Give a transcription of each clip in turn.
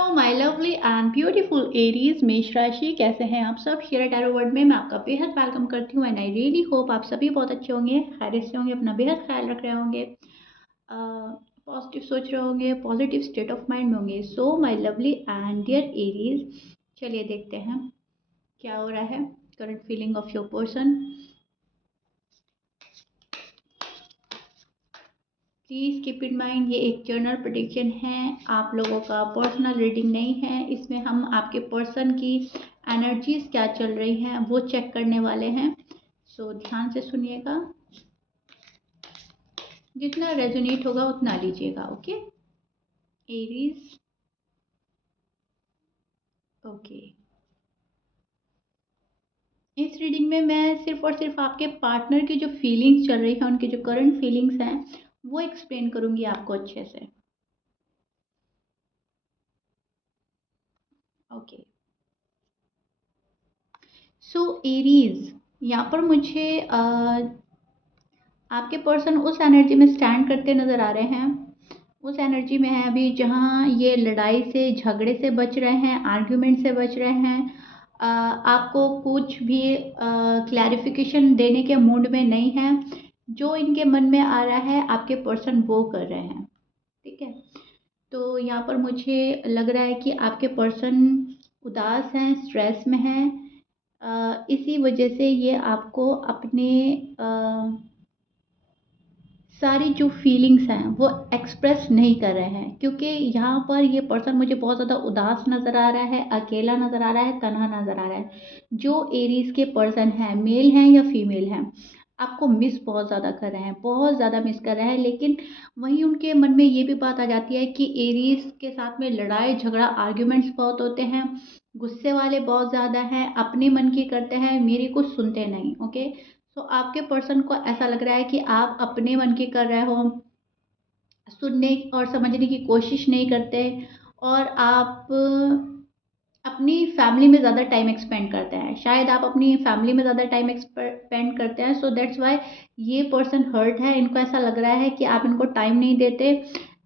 Hello my lovely and beautiful Aries मेष राशि, कैसे हैं आप सब। शेयर टैरो वर्ड में मैं आपका बेहद वेलकम करती हूँ एंड आई रियली होप आप सभी बहुत अच्छे होंगे, खैरियत से होंगे, अपना बेहद ख्याल रख रहे होंगे, पॉजिटिव सोच रहे होंगे, पॉजिटिव स्टेट ऑफ माइंड में होंगे। So my lovely and dear Aries, चलिए देखते हैं क्या हो रहा है, current feeling of your person. Please keep in mind, ये एक जनरल प्रेडिक्शन है, आप लोगों का पर्सनल रीडिंग नहीं है। इसमें हम आपके पर्सन की एनर्जीज क्या चल रही हैं वो चेक करने वाले हैं। सो ध्यान से सुनिएगा, जितना रेजोनेट होगा उतना लीजिएगा। Okay Aries, okay. इस रीडिंग में मैं सिर्फ और सिर्फ आपके पार्टनर की जो फीलिंग्स चल रही हैं, उनकी जो करंट फीलिंग्स हैं वो एक्सप्लेन करूंगी आपको अच्छे से। ओके सो एरीज, यहाँ पर मुझे आपके पर्सन उस एनर्जी में स्टैंड करते नज़र आ रहे हैं, उस एनर्जी में है अभी जहाँ ये लड़ाई से झगड़े से बच रहे हैं, आर्ग्यूमेंट से बच रहे हैं। आपको कुछ भी क्लैरिफिकेशन देने के मूड में नहीं है। जो इनके मन में आ रहा है आपके पर्सन वो कर रहे हैं, ठीक है। तो यहाँ पर मुझे लग रहा है कि आपके पर्सन उदास हैं, स्ट्रेस में हैं। इसी वजह से ये आपको अपने सारी जो फीलिंग्स हैं वो एक्सप्रेस नहीं कर रहे हैं, क्योंकि यहाँ पर ये पर्सन मुझे बहुत ज़्यादा उदास नज़र आ रहा है, अकेला नज़र आ रहा है, तन्हा नज़र आ रहा है। जो एरीज के पर्सन हैं, मेल हैं या फीमेल हैं, आपको मिस बहुत ज़्यादा कर रहे हैं, बहुत ज़्यादा मिस कर रहे हैं। लेकिन वहीं उनके मन में ये भी बात आ जाती है कि एरीज के साथ में लड़ाई झगड़ा आर्ग्यूमेंट्स बहुत होते हैं, गुस्से वाले बहुत ज़्यादा हैं, अपने मन की करते हैं, मेरी कुछ सुनते नहीं। ओके तो आपके पर्सन को ऐसा लग रहा है कि आप अपने मन की कर रहे हो, सुनने और समझने की कोशिश नहीं करते, और आप अपनी फैमिली में ज़्यादा टाइम एक्सपेंड करते हैं। शायद आप अपनी फैमिली में ज़्यादा टाइम एक्सपेंड करते हैं, सो दैट्स वाई ये पर्सन हर्ट है। इनको ऐसा लग रहा है कि आप इनको टाइम नहीं देते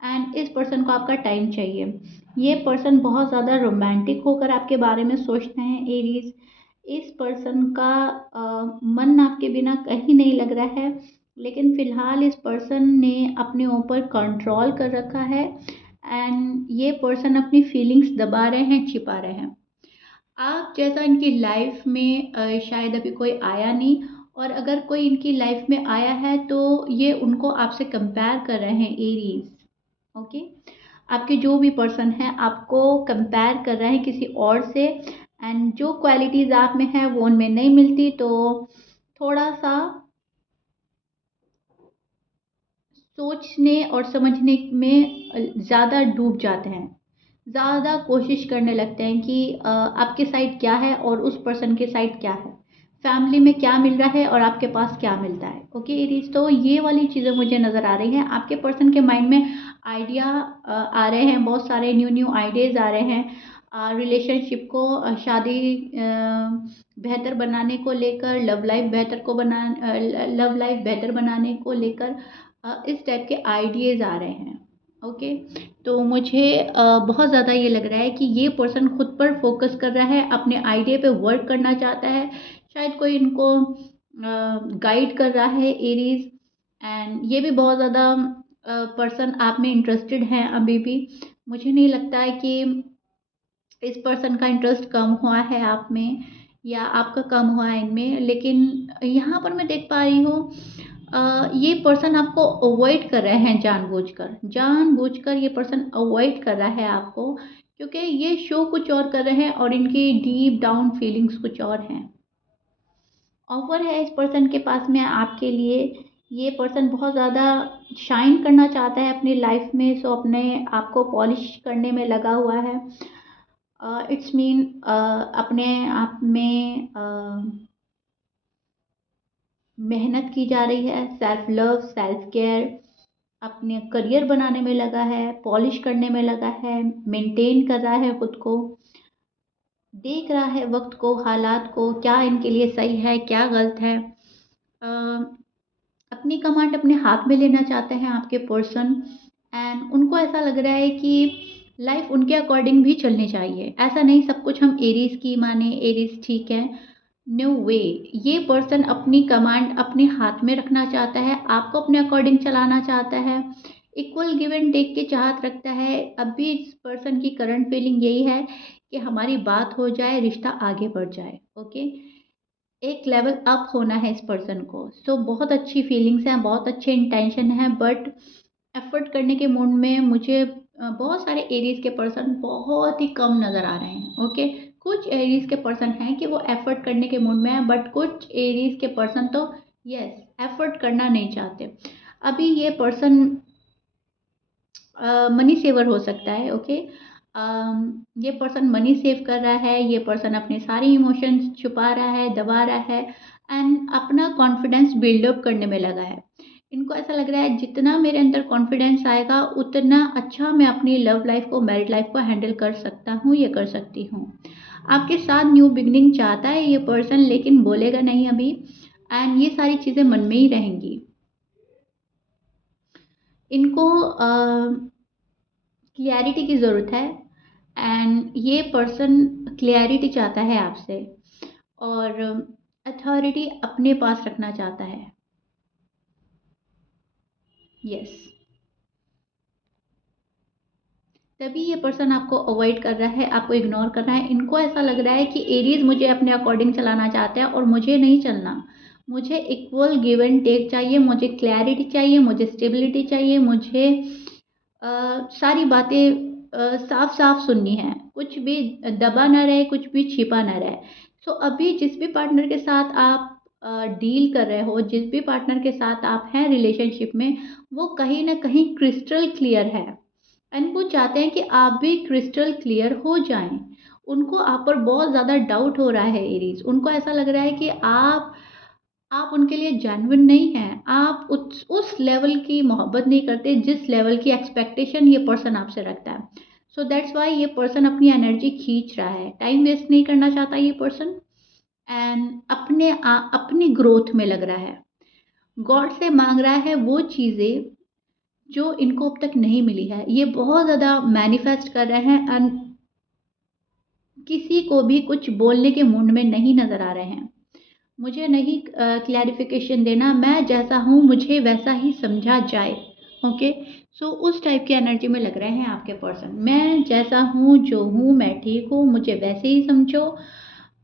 एंड इस पर्सन को आपका टाइम चाहिए। ये पर्सन बहुत ज़्यादा रोमांटिक होकर आपके बारे में सोचते हैं एरीज। इस पर्सन का मन आपके बिना कहीं नहीं लग रहा है, लेकिन फिलहाल इस पर्सन ने अपने ऊपर कंट्रोल कर रखा है एंड ये पर्सन अपनी फीलिंग्स दबा रहे हैं, छिपा रहे हैं। आप जैसा इनकी लाइफ में शायद अभी कोई आया नहीं, और अगर कोई इनकी लाइफ में आया है तो ये उनको आपसे कंपेयर कर रहे हैं एरीज। ओके आपके जो भी पर्सन है आपको कंपेयर कर रहे हैं किसी और से, एंड जो क्वालिटीज़ आप में है वो उनमें नहीं मिलती, तो थोड़ा सा सोचने और समझने में ज़्यादा डूब जाते हैं, ज़्यादा कोशिश करने लगते हैं कि आपके साइड क्या है और उस पर्सन के साइड क्या है, फैमिली में क्या मिल रहा है और आपके पास क्या मिलता है। ओके एरीज, तो ये वाली चीज़ें मुझे नज़र आ रही हैं। आपके पर्सन के माइंड में आइडिया आ रहे हैं, बहुत सारे न्यू न्यू आइडियाज़ आ रहे हैं रिलेशनशिप को, शादी बेहतर बनाने को लेकर, लव लाइफ बेहतर बनाने को लेकर इस टाइप के आइडियाज़ आ रहे हैं। ओके तो मुझे बहुत ज़्यादा ये लग रहा है कि ये पर्सन खुद पर फोकस कर रहा है, अपने आइडिया पे वर्क करना चाहता है। शायद कोई इनको गाइड कर रहा है एरीज, एंड ये भी बहुत ज़्यादा पर्सन आप में इंटरेस्टेड हैं अभी भी। मुझे नहीं लगता है कि इस पर्सन का इंटरेस्ट कम हुआ है आप में या आपका कम हुआ है इनमें, लेकिन यहाँ पर मैं देख पा रही हूँ ये पर्सन आपको अवॉइड कर रहे हैं, जानबूझकर जानबूझकर ये पर्सन अवॉइड कर रहा है आपको, क्योंकि ये शो कुछ और कर रहे हैं और इनकी डीप डाउन फीलिंग्स कुछ और हैं। ऑफर है इस पर्सन के पास में आपके लिए। ये पर्सन बहुत ज़्यादा शाइन करना चाहता है अपनी लाइफ में, सो अपने आप को पॉलिश करने में लगा हुआ है। इट्स मीन अपने आप में मेहनत की जा रही है, सेल्फ लव सेल्फ केयर, अपने करियर बनाने में लगा है, पॉलिश करने में लगा है, मेंटेन कर रहा है खुद को, देख रहा है वक्त को, हालात को, क्या इनके लिए सही है क्या गलत है। अ, अपनी कमांड अपने हाथ में लेना चाहते हैं आपके पर्सन, एंड उनको ऐसा लग रहा है कि लाइफ उनके अकॉर्डिंग भी चलनी चाहिए। ऐसा नहीं सब कुछ हम एरीज़ की माने, एरीज़ ठीक है, नो वे। ये पर्सन अपनी कमांड अपने हाथ में रखना चाहता है, आपको अपने अकॉर्डिंग चलाना चाहता है, इक्वल गिव एंड टेक की चाहत रखता है। अभी इस पर्सन की करंट फीलिंग यही है कि हमारी बात हो जाए, रिश्ता आगे बढ़ जाए, ओके? एक लेवल अप होना है इस पर्सन को। सो बहुत अच्छी फीलिंग्स हैं, बहुत अच्छे इंटेंशन हैं, बट एफर्ट करने के मूड में मुझे बहुत सारे एरीज के पर्सन बहुत ही कम नज़र आ रहे हैं, ओके? कुछ एरीज के पर्सन हैं कि वो एफर्ट करने के मूड में है, बट कुछ एरीज के पर्सन तो यस एफर्ट करना नहीं चाहते। अभी ये पर्सन मनी सेवर हो सकता है, ओके? ये पर्सन मनी सेव कर रहा है, ये पर्सन अपने सारे इमोशंस छुपा रहा है, दबा रहा है एंड अपना कॉन्फिडेंस बिल्डअप करने में लगा है। इनको ऐसा लग रहा है जितना मेरे अंदर कॉन्फिडेंस आएगा उतना अच्छा मैं अपनी लव लाइफ को, मैरिड लाइफ को हैंडल कर सकता हूँ, ये कर सकती हूँ। आपके साथ न्यू बिगनिंग चाहता है ये पर्सन, लेकिन बोलेगा नहीं अभी, एंड ये सारी चीज़ें मन में ही रहेंगी। इनको क्लियरिटी की ज़रूरत है एंड ये पर्सन क्लियरिटी चाहता है आपसे, और अथॉरिटी अपने पास रखना चाहता है। यस, तभी ये पर्सन आपको अवॉइड कर रहा है, आपको इग्नोर कर रहा है। इनको ऐसा लग रहा है कि एरीज मुझे अपने अकॉर्डिंग चलाना चाहते हैं और मुझे नहीं चलना। मुझे इक्वल गिव एंड टेक चाहिए, मुझे क्लैरिटी चाहिए, मुझे स्टेबिलिटी चाहिए, मुझे सारी बातें साफ साफ सुननी है, कुछ भी दबा ना रहे, कुछ भी छिपा ना रहे। सो अभी जिस भी पार्टनर के साथ आप डील कर रहे हो, जिस भी पार्टनर के साथ आप हैं रिलेशनशिप में, वो कहीं ना कहीं क्रिस्टल क्लियर है एंड वो चाहते हैं कि आप भी क्रिस्टल क्लियर हो जाएं। उनको आप पर बहुत ज़्यादा डाउट हो रहा है एरीज। उनको ऐसा लग रहा है कि आप उनके लिए जेन्युइन नहीं हैं, आप उस लेवल की मोहब्बत नहीं करते जिस लेवल की एक्सपेक्टेशन ये पर्सन आपसे रखता है। सो दैट्स वाई ये पर्सन अपनी एनर्जी खींच रहा है, टाइम वेस्ट नहीं करना चाहता ये पर्सन एंड अपनी ग्रोथ में लग रहा है। गॉड से मांग रहा है वो चीज़ें जो इनको अब तक नहीं मिली है। ये बहुत ज़्यादा मैनिफेस्ट कर रहे हैं एंड किसी को भी कुछ बोलने के मूड में नहीं नज़र आ रहे हैं। मुझे नहीं क्लैरिफिकेशन देना, मैं जैसा हूँ मुझे वैसा ही समझा जाए, ओके? सो उस टाइप की एनर्जी में लग रहे हैं आपके पर्सन। मैं जैसा हूँ, जो हूँ, मैं ठीक हूँ, मुझे वैसे ही समझो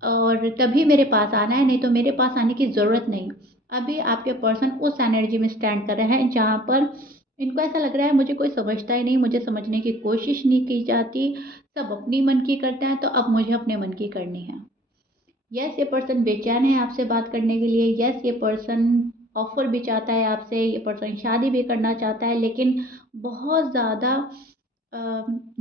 और तभी मेरे पास आना है, नहीं तो मेरे पास आने की ज़रूरत नहीं। अभी आपके पर्सन उस एनर्जी में स्टैंड कर रहे हैं जहाँ पर इनको ऐसा लग रहा है मुझे कोई समझता ही नहीं, मुझे समझने की कोशिश नहीं की जाती, सब अपनी मन की करते हैं, तो अब मुझे अपने मन की करनी है। यस, ये पर्सन बेचैन है आपसे बात करने के लिए। यस, ये पर्सन ऑफर भी चाहता है आपसे, ये पर्सन शादी भी करना चाहता है, लेकिन बहुत ज़्यादा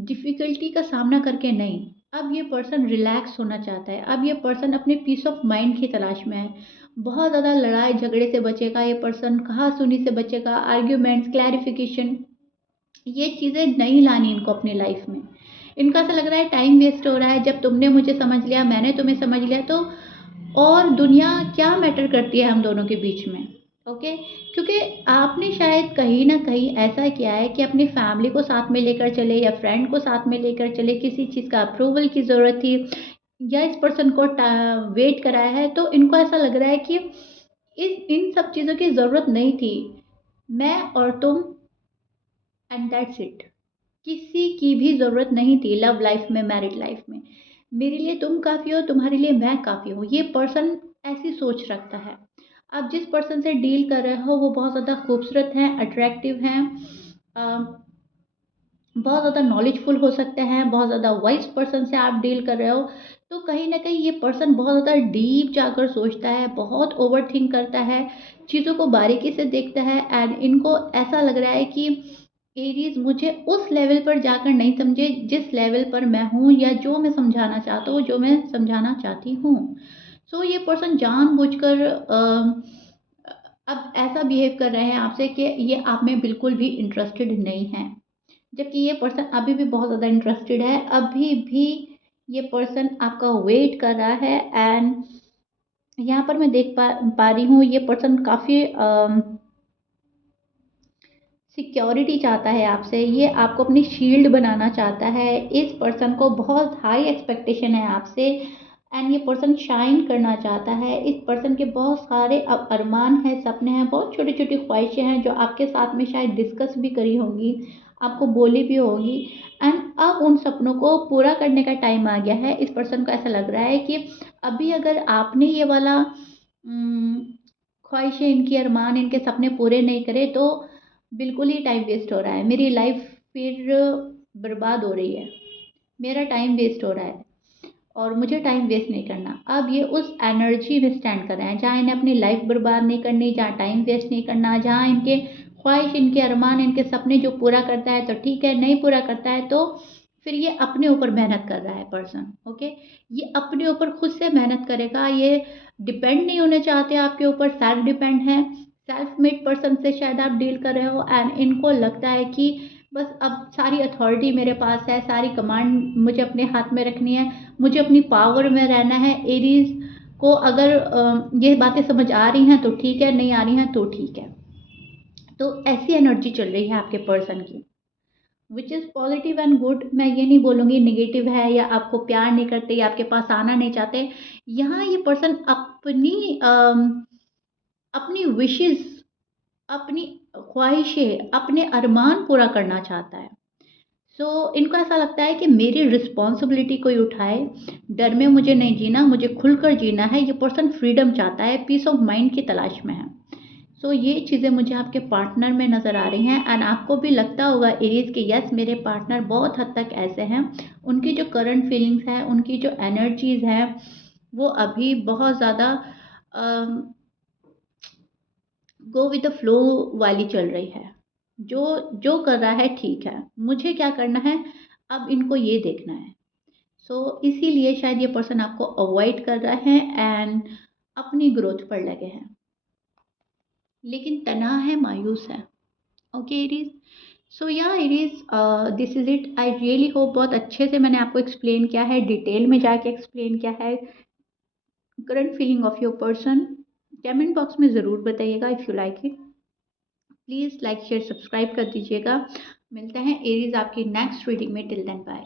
डिफ़िकल्टी का सामना करके नहीं। अब ये पर्सन रिलैक्स होना चाहता है, अब ये पर्सन अपने पीस ऑफ माइंड की तलाश में है। बहुत ज़्यादा लड़ाई झगड़े से बचेगा ये पर्सन, कहा सुनी से बचेगा, आर्ग्यूमेंट्स, क्लैरिफिकेशन, ये चीज़ें नहीं लानी इनको अपनी लाइफ में। इनको ऐसा लग रहा है टाइम वेस्ट हो रहा है, जब तुमने मुझे समझ लिया, मैंने तुम्हें समझ लिया, तो और दुनिया क्या मैटर करती है हम दोनों के बीच में, ओके? क्योंकि आपने शायद कहीं ना कहीं ऐसा किया है कि अपनी फैमिली को साथ में लेकर चले या फ्रेंड को साथ में लेकर चले, किसी चीज़ का अप्रूवल की ज़रूरत थी या इस पर्सन को वेट कराया है, तो इनको ऐसा लग रहा है कि इन सब चीज़ों की ज़रूरत नहीं थी। मैं और तुम एंड दैट्स इट। किसी की भी ज़रूरत नहीं थी लव लाइफ में, मैरिड लाइफ में। मेरे लिए तुम काफ़ी हो, तुम्हारे लिए मैं काफ़ी हूँ। ये पर्सन ऐसी सोच रखता है। आप जिस पर्सन से डील कर रहे हो वो बहुत ज़्यादा खूबसूरत हैं, अट्रैक्टिव हैं, बहुत ज़्यादा नॉलेजफुल हो सकते हैं, बहुत ज़्यादा वाइज पर्सन से आप डील कर रहे हो, तो कहीं ना कहीं ये पर्सन बहुत ज़्यादा डीप जाकर सोचता है, बहुत ओवर थिंक करता है, चीज़ों को बारीकी से देखता है एंड इनको ऐसा लग रहा है कि एरीज मुझे उस लेवल पर जाकर नहीं समझे जिस लेवल पर मैं हूँ या जो मैं समझाना चाहता हूँ, जो मैं समझाना चाहती हूँ। सो ये पर्सन जानबूझकर अब ऐसा बिहेव कर रहे हैं आपसे कि ये आप में बिल्कुल भी इंटरेस्टेड नहीं है, जबकि ये पर्सन अभी भी बहुत ज़्यादा इंटरेस्टेड है। अभी भी ये पर्सन आपका वेट कर रहा है एंड यहाँ पर मैं देख पा रही हूँ ये पर्सन काफ़ी सिक्योरिटी चाहता है आपसे, ये आपको अपनी शील्ड बनाना चाहता है। इस पर्सन को बहुत हाई एक्सपेक्टेशन है आपसे एंड ये पर्सन शाइन करना चाहता है। इस पर्सन के बहुत सारे अरमान हैं, सपने हैं, बहुत छोटी छोटी ख्वाहिशें हैं जो आपके साथ में शायद डिस्कस भी करी होंगी, आपको बोली भी होगी। एंड अब उन सपनों को पूरा करने का टाइम आ गया है। इस पर्सन को ऐसा लग रहा है कि अभी अगर आपने ये वाला ख्वाहिशें, इनकी अरमान, इनके सपने पूरे नहीं करे तो बिल्कुल ही टाइम वेस्ट हो रहा है, मेरी लाइफ फिर बर्बाद हो रही है, मेरा टाइम वेस्ट हो रहा है और मुझे टाइम वेस्ट नहीं करना। अब ये उस एनर्जी में स्टैंड कर रहे हैं जहाँ इन्हें अपनी लाइफ बर्बाद नहीं करनी, जहाँ टाइम वेस्ट नहीं करना, जहाँ इनके ख्वाहिश, इनके अरमान, इनके सपने जो पूरा करता है तो ठीक है, नहीं पूरा करता है तो फिर ये अपने ऊपर मेहनत कर रहा है पर्सन। ओके, ये अपने ऊपर खुद से मेहनत करेगा, ये डिपेंड नहीं होने चाहते आपके ऊपर, सेल्फ डिपेंड है। सेल्फ मेड पर्सन से शायद आप डील कर रहे हो एंड इनको लगता है कि बस अब सारी अथॉरिटी मेरे पास है, सारी कमांड मुझे अपने हाथ में रखनी है, मुझे अपनी पावर में रहना है। एरीज को अगर ये बातें समझ आ रही हैं तो ठीक है, नहीं आ रही हैं तो ठीक है। तो ऐसी एनर्जी चल रही है आपके पर्सन की, which is positive and good. मैं ये नहीं बोलूँगी निगेटिव है या आपको प्यार नहीं करते या आपके पास आना नहीं चाहते। यहाँ ये पर्सन अपनी विशेज़, अपनी ख्वाहिशें, अपने अरमान पूरा करना चाहता है। इनको ऐसा लगता है कि मेरी रिस्पॉन्सिबिलिटी कोई उठाए, डर में मुझे नहीं जीना, मुझे खुलकर जीना है। ये पर्सन फ्रीडम चाहता है, पीस ऑफ माइंड की तलाश में है। ये चीज़ें मुझे आपके पार्टनर में नज़र आ रही हैं एंड आपको भी लगता होगा एरीज के यस मेरे पार्टनर बहुत हद तक ऐसे हैं। उनकी जो करंट फीलिंग्स हैं, उनकी जो एनर्जीज हैं, वो अभी बहुत ज़्यादा गो विद द फ्लो वाली चल रही है। जो जो कर रहा है ठीक है, मुझे क्या करना है, अब इनको ये देखना है। इसीलिए शायद ये पर्सन आपको अवॉइड कर रहा है एंड अपनी ग्रोथ पर लगे हैं, लेकिन तनहा है, मायूस है। ओके इरीज, या इरीज, this is it. I really hope बहुत अच्छे से मैंने आपको एक्सप्लेन किया है, डिटेल में जाके एक्सप्लेन किया है current feeling of your person. Comment box में ज़रूर बताइएगा if you like it. Please like share subscribe कर दीजिएगा। मिलते हैं एरीज आपकी नेक्स्ट रीडिंग में। Till then bye.